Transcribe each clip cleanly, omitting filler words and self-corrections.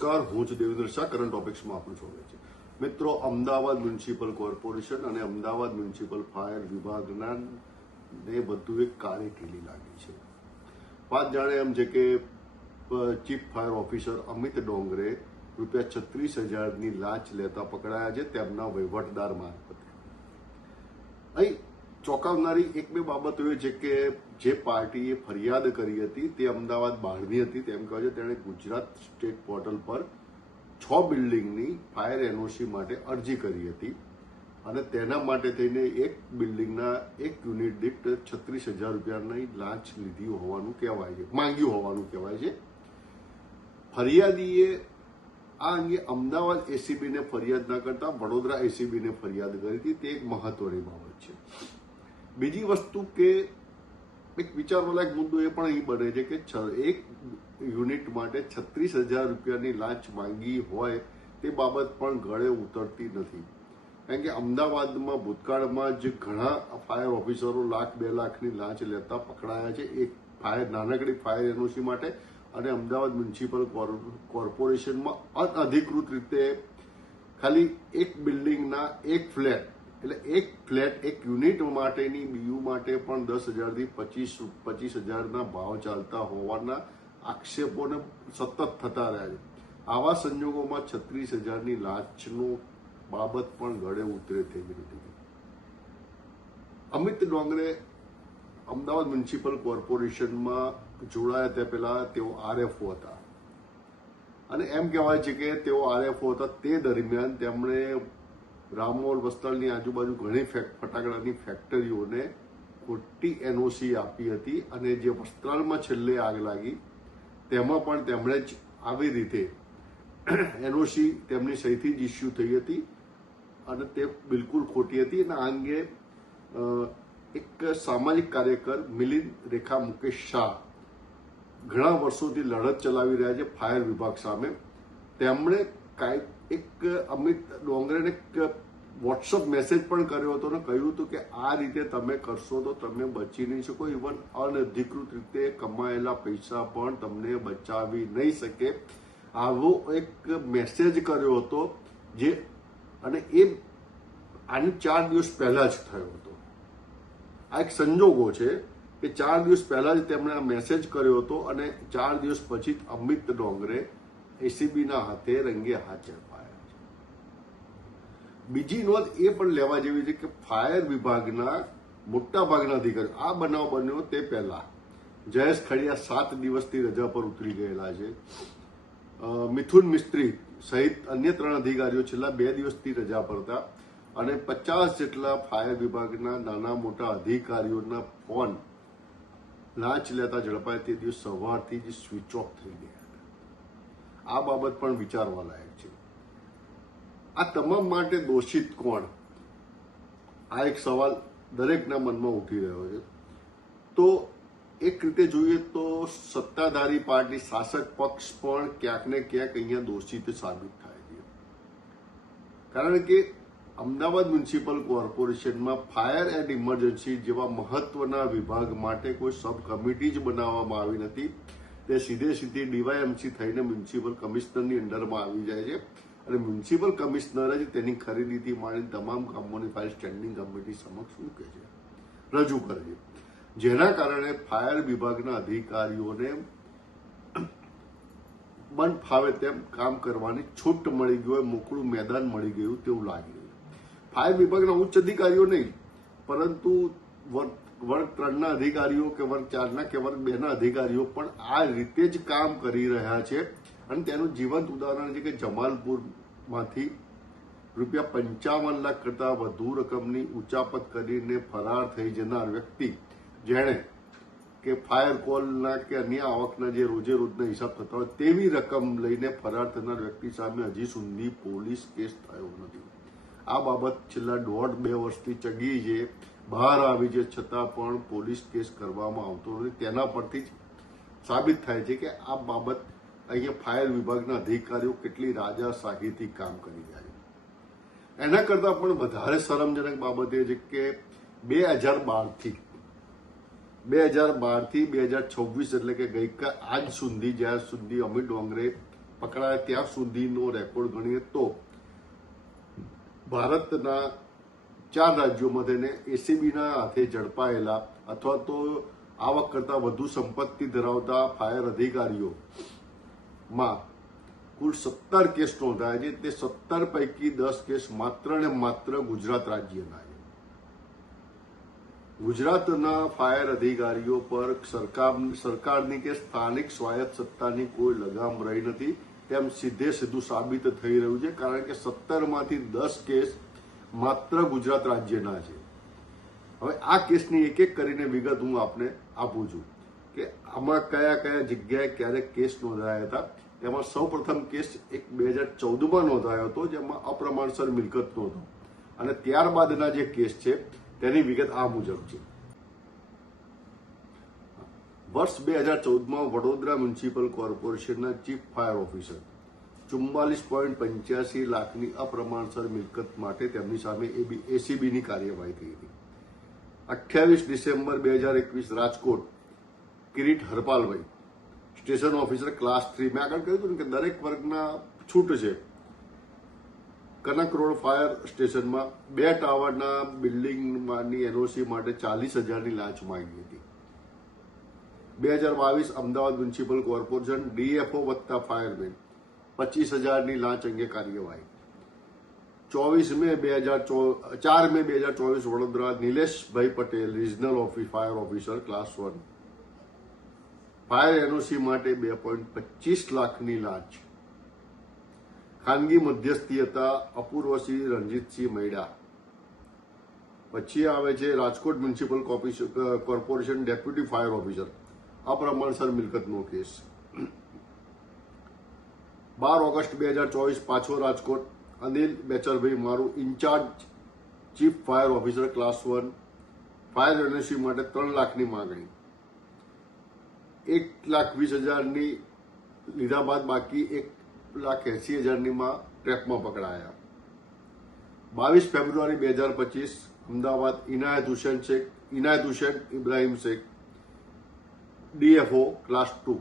નમસ્કાર, હું છું દેવેન્દ્ર શાહ. કરંટ ટોપિક્સમાં આપણું સ્વાગત છે. મિત્રો, અમદાવાદ મ્યુનિસિપલ કોર્પોરેશન અને અમદાવાદ મ્યુનિસિપલ ફાયર વિભાગના ને બધું એક કાળી ઢીલી લાગી છે. વાત જાણે એમ છે કે chief fire officer Amit Dongre ₹36,000ની લાંચ લેતા પકડાયા છે તેમના વહીવટદાર મારફતે. અહીં ચોંકાવનારી એક બે બાબત એ છે કે જે પાર્ટીએ ફરિયાદ કરી હતી તે અમદાવાદ બહારની હતી. તેમ કહે છે તેણે ગુજરાત સ્ટેટ પોર્ટલ પર 6 બિલ્ડિંગની ફાયર એનઓસી માટે અરજી કરી હતી અને તેના માટે થઈને એક બિલ્ડિંગના એક યુનિટ દીઠ ₹36,000ની લાંચ લીધી હોવાનું કહેવાય છે, માંગ્યું હોવાનું કહેવાય છે. ફરિયાદીએ આ અંગે અમદાવાદ એસીબીને ફરિયાદ ન કરતા વડોદરા એસીબીને ફરિયાદ કરી હતી. તે એક મહત્વની બાબત છે. બીજી વસ્તુ કે એક વિચારવાલાયક મુદ્દો એ પણ અહીં બને છે કે એક યુનિટ માટે ₹36,000ની લાંચ માંગી હોય તે બાબત પણ ગળે ઉતરતી નથી. કારણ કે અમદાવાદમાં ભૂતકાળમાં જ ઘણા ફાયર ઓફિસરો ₹1,00,000-2 લાખની લાંચ લેતા પકડાયા છે એક નાનકડી ફાયર એનઓસી માટે. અને અમદાવાદ મ્યુનિસિપલ કોર્પોરેશનમાં અનઅધિકૃત રીતે ખાલી એક બિલ્ડિંગના એક ફ્લેટ એટલે એક ફ્લેટ એક યુનિટ માટેની બીયુ માટે પણ 10,000થી 25,000ના ભાવ ચાલતા હોવાના આક્ષેપોને સતત થતા રહ્યા છે. આવા સંજોગોમાં 36,000ની લાંચનો બાબત પણ ગળે ઉતરે તેવી નથી. અમિત ડોંગરે અમદાવાદ મ્યુનિસિપલ કોર્પોરેશનમાં જોડાયા તે પહેલા તેઓ આરએફઓ હતા અને એમ કહેવાય છે કે તેઓ આરએફઓ હતા તે દરમિયાન તેમણે રામોલ વસ્ત્રાલની આજુબાજુ ઘણી ફટાકડાની ફેક્ટરીઓને ખોટી એનઓસી આપી હતી અને જે વસ્ત્રાલમાં છેલ્લે આગ લાગી તેમાં પણ તેમણે જ આવી રીતે એનઓસી તેમની સહીથી જ ઇસ્યુ થઈ હતી અને તે બિલકુલ ખોટી હતી. અને આ અંગે એક સામાજિક કાર્યકર મિલિંદ રેખા મુકેશ શાહ ઘણા વર્ષોથી લડત ચલાવી રહ્યા છે ફાયર વિભાગ સામે. તેમણે એક અમિત ડોંગરેને એક વોટ્સઅપ મેસેજ પણ કર્યો હતો અને કહ્યું હતું કે આ રીતે તમે કરશો તો તમે બચી નહીં શકો. ઇવન અનધિકૃત રીતે કમાયેલા પૈસા પણ તમને બચાવી નહીં શકે. આવો એક મેસેજ કર્યો હતો જે અને એ આની 4 દિવસ પહેલા જ થયો હતો. આ એક સંજોગો છે કે 4 દિવસ પહેલા જ તેમણે આ મેસેજ કર્યો હતો અને 4 દિવસ પછી અમિત ડોંગરે એસીબીના હાથે રંગે હાથ ઝડપાયા છે. બીજી નોંધ એ પણ લેવા જેવી છે કે ફાયર વિભાગના મોટા ભાગના અધિકારીઓ આ બનાવ બન્યો તે પહેલા જયેશ ખડિયા 7 દિવસથી રજા પર ઉતરી ગયેલા છે. મિથુન મિસ્ત્રી સહિત અન્ય 3 અધિકારીઓ છેલ્લા 2 દિવસથી રજા પર હતા અને 50 જેટલા ફાયર વિભાગના નાના મોટા અધિકારીઓના ફોન લાંચ લેતા ઝડપાય તે દિવસ સવારથી જ સ્વિચ ઓફ થઈ ગયા હતા. આ બાબત પણ વિચારવા લાયક છે. આ તમામ માટે દોષિત કોણ? આ એક સવાલ દરેકના મનમાં ઉઠી રહ્યો છે. તો એક રીતે જોઈએ તો સત્તાધારી પાર્ટી શાસક પક્ષ પણ ક્યાંક ને ક્યાંક અહીંયા દોષિત સાબિત થાય છે. કારણ કે અમદાવાદ મ્યુનિસિપલ કોર્પોરેશનમાં ફાયર એન્ડ ઇમરજન્સી જેવા મહત્વના વિભાગ માટે કોઈ સબ કમિટી જ બનાવવામાં આવી નથી. તે સીધી ડીવાયએમસી થઈને મ્યુનિસિપલ કમિશનરની અંડરમાં આવી જાય છે અને મ્યુનિસિપલ કમિશનર જ તેની ખરીદીથી માંડી તમામ કામોની ફાઇલ સ્ટેન્ડિંગ કમિટી સમક્ષ મૂકે છે, રજૂ કરે છે. જેના કારણે ફાયર વિભાગના અધિકારીઓને મન ફાવે તેમ કામ કરવાની છૂટ મળી ગઈ હોય, મોકળું મેદાન મળી ગયું તેવું લાગી રહ્યું. ફાયર વિભાગના ઉચ્ચ અધિકારીઓ નહીં પરંતુ વર્ગ 3ના અધિકારીઓ કે વર્ગ 4ના કે વર્ગ 2ના અધિકારીઓ પણ આ રીતે જ કામ કરી રહ્યા છે. અને તેનું જીવંત ઉદાહરણ છે કે જમાલપુરમાંથી ₹55 લાખ કરતા વધુ રકમની ઉચાપત કરીને ફરાર થઈ જનાર વ્યક્તિ જેણે કે ફાયર કોલના કે અન્ય આવકના જે રોજે રોજના હિસાબ થતા હોય તેવી રકમ લઈને ફરાર થનાર વ્યક્તિ સામે હજી સુધી પોલીસ કેસ થયો નથી. આ બાબત છેલ્લા 1.5-2 વર્ષથી ચગી છે, બહાર આવી છે, છતાં પણ પોલીસ કેસ કરવામાં આવતો નથી. તેના પરથી જ સાબિત થાય છે કે આ બાબત અહીંયા ફાયર વિભાગના અધિકારીઓ કેટલી રાજાશાહીથી કામ કરી રહ્યા છે. એના કરતાં પણ વધારે શરમજનક બાબત એ છે કે 2012થી 2026 એટલે કે ગઈકાલ આજ સુધી જ્યાં સુધી અમિત ડોંગરે પકડાયા ત્યાં સુધીનો રેકોર્ડ ગણીએ તો ભારતના 4 રાજ્યોમાં થઈને એસીબીના હાથે ઝડપાયેલા અથવા તો આવક કરતાં વધુ સંપત્તિ ધરાવતા ફાયર અધિકારીઓમાં કુલ 17 કેસ નોંધાયા છે. તે 17 પૈકી 10 કેસ માત્ર ને માત્ર ગુજરાત રાજ્યના છે. ગુજરાતના ફાયર અધિકારીઓ પર સરકારની કે સ્થાનિક સ્વાયત્ત સત્તાની કોઈ લગામ રહી નથી તેમ સીધું સાબિત થઈ રહ્યું છે, કારણ કે 17માંથી 10 કેસ માત્ર ગુજરાત રાજ્યના છે. હવે આ કેસની એક એક કરીને વિગત હું આપને આપું છું કે આમાં કયા કયા જગ્યાએ ક્યારે કેસ નોંધાયા હતા. એમાં સૌપ્રથમ કેસ 2014માં નોંધાયો હતો, જેમાં અપ્રમાણસર મિલકતનો હતો, અને ત્યારબાદના જે કેસ છે તેની વિગત આ મુજબ છે. વર્ષ 2014માં વડોદરા મ્યુનિસિપલ કોર્પોરેશનના ચીફ ફાયર ઓફિસર 44.85 લાખની અપ્રમાણસર મિલકત માટે તેમની સામે એસીબીની કાર્યવાહી થઈ હતી. 28 December 2021 Rajkot Kirit Harpalbhai station officer class 3. મેં આગળ કહ્યું હતું કે દરેક વર્ગના છૂટ છે. કનક રોડ ફાયર સ્ટેશનમાં 2 ટાવરના બિલ્ડિંગની એનઓસી માટે 40,000ની લાંચ માંગી હતી. 2022 અમદાવાદ મ્યુનિસિપલ કોર્પોરેશન ડીએફઓ વત્તા ફાયરમેન 25,000ની લાંચ અંગે કાર્યવાહી. 4 May 2024 Vadodara Nileshbhai Patel regional fire officer class 1 fire NOC માટે 2.25 લાખની લાંચ. ખાનગી મધ્યસ્થી હતા અપૂર્વસિંહ રણજીતસિંહ મૈડા. પછી આવે છે Rajkot municipal corporation deputy fire officer અપ્રમાણસર મિલકતનો કેસ. 12 ઓગસ્ટ 2024 પાછો Rajkot Anil Becharbhai Maru in-charge chief fire officer class 1 fire NOC માટે 3 લાખની માંગણી. 1,20,000ની લીધા બાદ બાકી 1,80,000ની માં ટ્રેપમાં પકડાયા. 22 ફેબ્રુઆરી 2025 Ahmedabad Inayat Husain Ibrahim Shaikh DFO class 2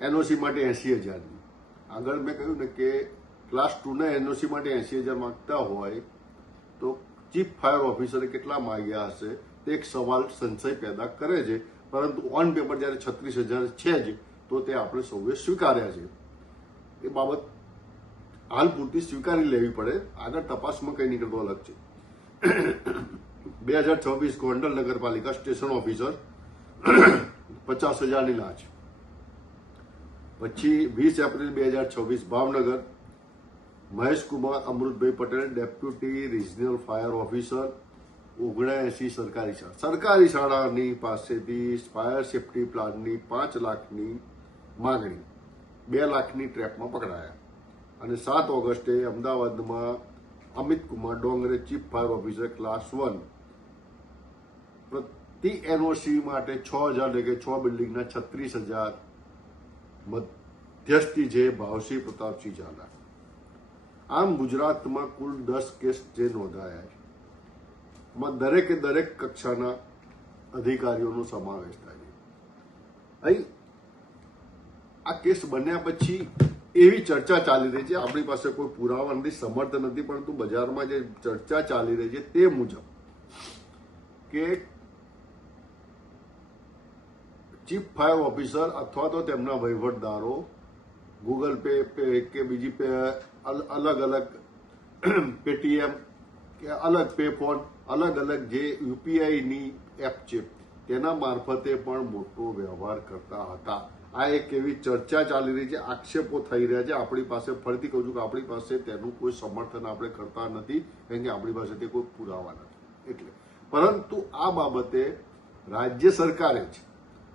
NOC માટે 80,000ની. આગળ મેં કહ્યું ને કે ક્લાસ 2ના એનઓસી માટે 80,000 માંગતા હોય તો ચીફ ફાયર ઓફિસરે કેટલા માંગ્યા હશે તે એક સવાલ સંશય પેદા કરે છે. પરંતુ ઓન પેપર જ્યારે 36,000 છે જ તો તે આપણે સૌએ સ્વીકાર્યા છે. એ બાબત હાલ પૂરતી સ્વીકારી લેવી પડે. આગળ તપાસમાં કઈ નીકળતો અલગ છે. 2026 ગોંડલ નગરપાલિકા સ્ટેશન ઓફિસર 50,000ની લાંચ. પછી 20 April 2026 Bhavnagar Maheshkumar Amrutbhai Patel deputy regional fire officer 79 સરકારી શાળાની પાસેથી ફાયર સેફટી પ્લાનની 5 લાખની માંગણી. 2 લાખની ટ્રેપમાં પકડાયા. અને 7 ઓગસ્ટે અમદાવાદમાં Amit Kumar Dongre chief fire officer class 1 પ્રતિ એનઓસી માટે 6,000 એટલે કે 6 બિલ્ડિંગના 36,000 મધ્યસ્થી છે ભાવસિંહ પ્રતાપસિંહ ઝાલા. આમ ગુજરાતમાં કુલ 10 કેસ જે નોંધાયા છે એમાં દરેકે દરેક કક્ષાના અધિકારીઓનો સમાવેશ થાય છે. અહીં આ કેસ બન્યા પછી એવી ચર્ચા ચાલી રહી છે, આપણી પાસે કોઈ પુરાવા નથી, સમર્થ નથી, પરંતુ બજારમાં જે ચર્ચા ચાલી રહી છે તે મુજબ કે ચીફ ફાયર ઓફિસર અથવા તો તેમના વહીવટદારો ગૂગલ પે કે બીજી અલગ અલગ પેટીએમ કે અલગ પે ફોન અલગ અલગ જે યુપીઆઈની એપ છે તેના મારફતે પણ મોટો વ્યવહાર કરતા હતા. આ એક એવી ચર્ચા ચાલી રહી છે, આક્ષેપો થઈ રહ્યા છે. આપણી પાસે ફરીથી કહું છું કે આપણી પાસે તેનું કોઈ સમર્થન આપણે કરતા નથી, કારણ કે આપણી પાસે તે કોઈ પુરાવા નથી. એટલે પરંતુ આ બાબતે રાજ્ય સરકારે જ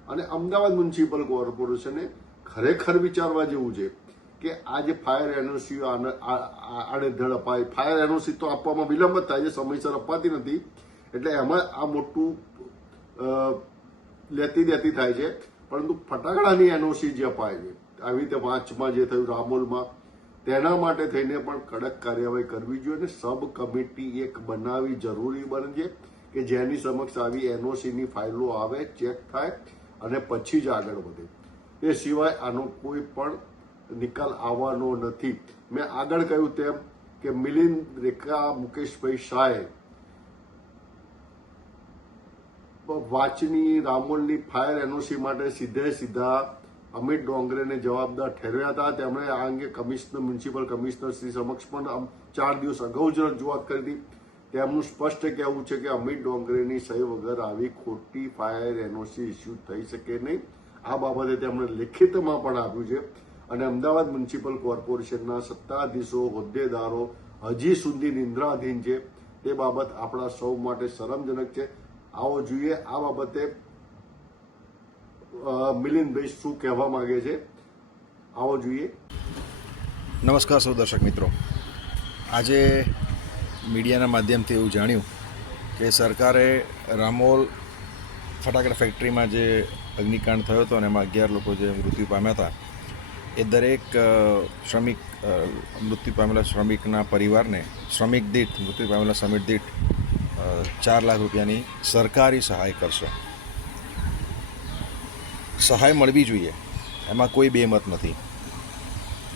અને અમદાવાદ મ્યુનિસિપલ કોર્પોરેશને ખરેખર વિચારવા જેવું છે કે આ જે ફાયર એનઓસી આડેધડ અપાય, ફાયર એનઓસી તો આપવામાં વિલંબ જ થાય છે, સમયસર અપાતી નથી, એટલે એમાં આ મોટું લેતી દેતી થાય છે. પરંતુ ફટાકડાની એનઓસી જે અપાય છે, આવી રીતે વાંચમાં જે થયું રામોલમાં, તેના માટે થઈને પણ કડક કાર્યવાહી કરવી જોઈએ અને સબ કમિટી એક બનાવવી જરૂરી બને છે કે જેની સમક્ષ આવી એનઓસીની ફાઇલો આવે, ચેક થાય અને પછી જ આગળ વધે. એ સિવાય આનો કોઈ પણ નિકાલ આવવાનો નથી. મેં આગળ કહ્યું તેમ કે મિલિંદ રેખા મુકેશભાઈ શાહે વાંચની રામોલની ફાયર એનઓસી માટે સીધા અમિત ડોંગરેને જવાબદાર ઠેરવ્યા હતા. તેમણે આ અંગે મ્યુનિસિપલ કમિશનર શ્રી સમક્ષ પણ 4 દિવસ અગાઉ જ રજૂઆત કરી હતી. તેમનું સ્પષ્ટ કહેવું છે કે અમિત ડોંગરેની સહી વગર આવી ખોટી ફાયર એનઓસી ઇસ્યુ થઈ શકે નહીં. આ બાબતે તેમણે લેખિતમાં પણ આપ્યું છે. અને અમદાવાદ મ્યુનિસિપલ કોર્પોરેશનના સત્તાધીશો હોદ્દેદારો હજી સુધી નિંદ્રાધીન છે. તે બાબત આપણા સૌ માટે શરમજનક છે. આવો જોઈએ આ બાબતે મિલિંદભાઈ શું કહેવા માંગે છે, આવો જોઈએ. નમસ્કાર સૌ દર્શક મિત્રો. આજે મીડિયાના માધ્યમથી એવું જાણ્યું કે સરકારે રામોલ ફટાકડા ફેક્ટરીમાં જે અગ્નિકાંડ થયો હતો અને એમાં 11 લોકો જે મૃત્યુ પામ્યા હતા એ દરેક મૃત્યુ પામેલા શ્રમિકના પરિવારને મૃત્યુ પામેલા શ્રમિક દીઠ 4 લાખ રૂપિયાની સરકારી સહાય કરશે. સહાય મળવી જોઈએ, એમાં કોઈ બેમત નથી.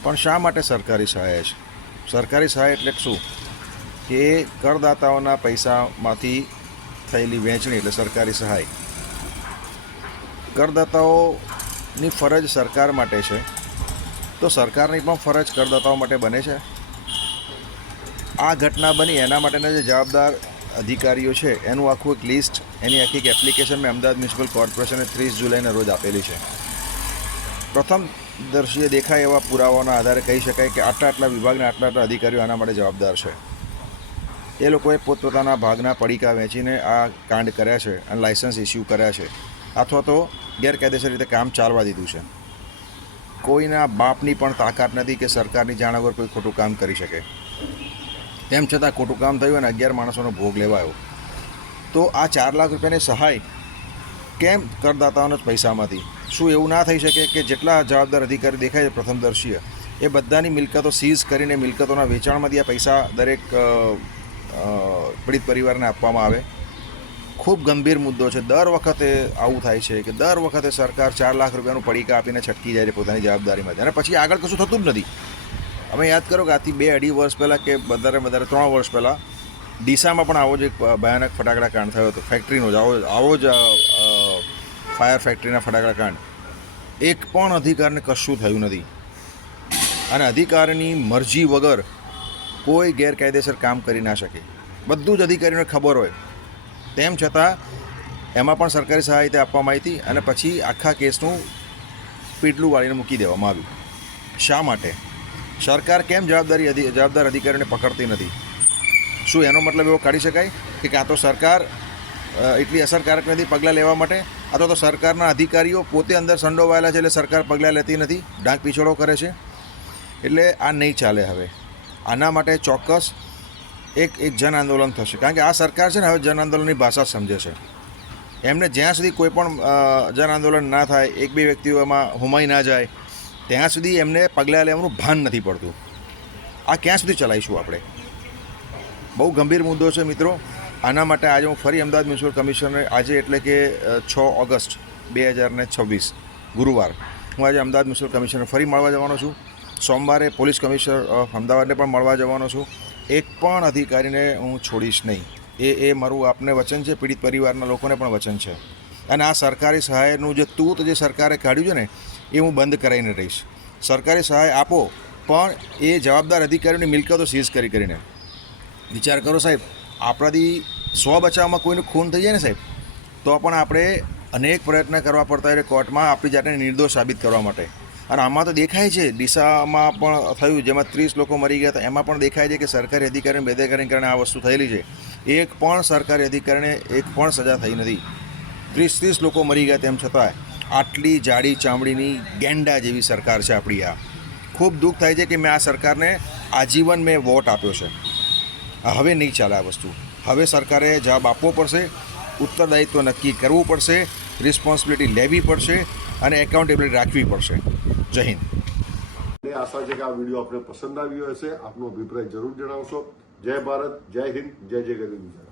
પણ શા માટે સરકારી સહાય છે? સરકારી સહાય એટલે શું કે કરદાતાઓના પૈસામાંથી થયેલી વહેંચણી એટલે સરકારી સહાય. કરદાતાઓની ફરજ સરકાર માટે છે, તો સરકારની પણ ફરજ કરદાતાઓ માટે બને છે. આ ઘટના બની એના માટેના જે જવાબદાર અધિકારીઓ છે એનું આખું એક લિસ્ટ, એની આખી એક એપ્લિકેશન મેં અમદાવાદ મ્યુનિસિપલ કોર્પોરેશને 30 જુલાઈના રોજ આપેલી છે. પ્રથમ દર્શીએ દેખાય એવા પુરાવાના આધારે કહી શકાય કે આટલા વિભાગના આટલા અધિકારીઓ આના માટે જવાબદાર છે. એ લોકોએ પોતપોતાના ભાગના પડીકા વેચીને આ કાંડ કર્યા છે અને લાયસન્સ ઇસ્યુ કર્યા છે, અથવા તો ગેરકાયદેસર રીતે કામ ચાલવા દીધું છે. કોઈના બાપની પણ તાકાત નથી કે સરકારની જાણ વગર કોઈ ખોટું કામ કરી શકે. તેમ છતાં ખોટું કામ થયું અને 11 માણસોનો ભોગ લેવાયો. તો આ 4 લાખ રૂપિયાની સહાય કેમ કરદાતાઓના જ પૈસામાંથી? શું એવું ના થઈ શકે કે જેટલા જવાબદાર અધિકારી દેખાય છે પ્રથમદર્શીય એ બધાની મિલકતો સીઝ કરીને મિલકતોના વેચાણમાંથી આ પૈસા દરેક પીડિત પરિવારને આપવામાં આવે? ખૂબ ગંભીર મુદ્દો છે. દર વખતે આવું થાય છે કે દર વખતે સરકાર 4 લાખ રૂપિયાનું પડીકા આપીને છટકી જાય છે પોતાની જવાબદારીમાંથી, અને પછી આગળ કશું થતું જ નથી. અમે યાદ કરો કે આથી 2-2.5 વર્ષ પહેલાં કે વધારે 3 વર્ષ પહેલાં ડીસામાં પણ આવો જ એક ભયાનક ફટાકડા કાંડ થયો હતો. ફેક્ટરીનો જ આવો જ ફાયર ફેક્ટરીના ફટાકડા કાંડ. એક પણ અધિકારને કશું થયું નથી, અને અધિકારીની મરજી વગર કોઈ ગેરકાયદેસર કામ કરી ના શકે. બધું જ અધિકારીઓને ખબર હોય, તેમ છતાં એમાં પણ સરકારી સહાયતા આપવામાં આવી હતી અને પછી આખા કેસનું પીટલું વાળીને મૂકી દેવામાં આવ્યું. શા માટે? સરકાર કેમ જવાબદાર અધિકારીઓને પકડતી નથી? શું એનો મતલબ એવો કાઢી શકાય કે કાં તો સરકાર એટલી અસરકારક નથી પગલાં લેવા માટે, અથવા તો સરકારના અધિકારીઓ પોતે અંદર સંડોવાયેલા છે એટલે સરકાર પગલાં લેતી નથી, ડાંક પીછોડો કરે છે? એટલે આ નહીં ચાલે. હવે આના માટે ચોક્કસ એક જન આંદોલન થશે, કારણ કે આ સરકાર છે ને હવે જન આંદોલનની ભાષા સમજે છે. એમને જ્યાં સુધી કોઈ પણ જન આંદોલન ના થાય, 1-2 વ્યક્તિઓ એમાં હોમાઈ ના જાય, ત્યાં સુધી એમને પગલાં લેવાનું ભાન નથી પડતું. આ ક્યાં સુધી ચલાવીશું આપણે? બહુ ગંભીર મુદ્દો છે મિત્રો. આના માટે આજે હું ફરી અમદાવાદ મ્યુનિસિપલ કમિશનરે આજે એટલે કે 6 ઓગસ્ટ 2026 ગુરુવાર હું આજે અમદાવાદ મ્યુનિસિપલ કમિશનર ફરી મળવા જવાનો છું. સોમવારે પોલીસ કમિશનર ઓફ અમદાવાદને પણ મળવા જવાનો છું. એક પણ અધિકારીને હું છોડીશ નહીં. એ મારું આપને વચન છે, પીડિત પરિવારના લોકોને પણ વચન છે. અને આ સરકારી સહાયનું જે તૂત જે સરકારે કાઢ્યું છે ને એ હું બંધ કરાવીને રહીશ. સરકારી સહાય આપો, પણ એ જવાબદાર અધિકારીઓની મિલકતો સીઝ કરીને. વિચાર કરો સાહેબ, આપણાથી બચાવમાં કોઈનું ખૂન થઈ જાય ને સાહેબ, તો પણ આપણે અનેક પ્રયત્ન કરવા પડતા હોય કોર્ટમાં આપણી જાતને નિર્દોષ સાબિત કરવા માટે. અને આમાં તો દેખાય છે, ડીસામાં પણ થયું જેમાં 30 લોકો મરી ગયા હતા, એમાં પણ દેખાય છે કે સરકારી અધિકારીને બેદરકારીને કારણે આ વસ્તુ થયેલી છે. એક પણ સરકારી અધિકારીને એક પણ સજા થઈ નથી. 30 લોકો મરી ગયા, તેમ છતાં આટલી જાડી ચામડીની ગેંડા જેવી સરકાર છે આપણી. આ ખૂબ દુઃખ થાય છે કે મેં આ સરકારને આજીવન મેં વોટ આપ્યો છે. હવે નહીં ચાલે આ વસ્તુ. હવે સરકારે જવાબ આપવો પડશે, ઉત્તરદાયિત્વ નક્કી કરવું પડશે, રિસ્પોન્સિબિલિટી લેવી પડશે અને એકાઉન્ટેબિલિટી રાખવી પડશે. જય હિન્દ. આશા છે કે આ વિડીયો આપને પસંદ આવ્યો હશે. આપનો અભિપ્રાય જરૂર જણાવશો. જય ભારત, જય હિન્દ, જય જય ગરવી ગુજરાત.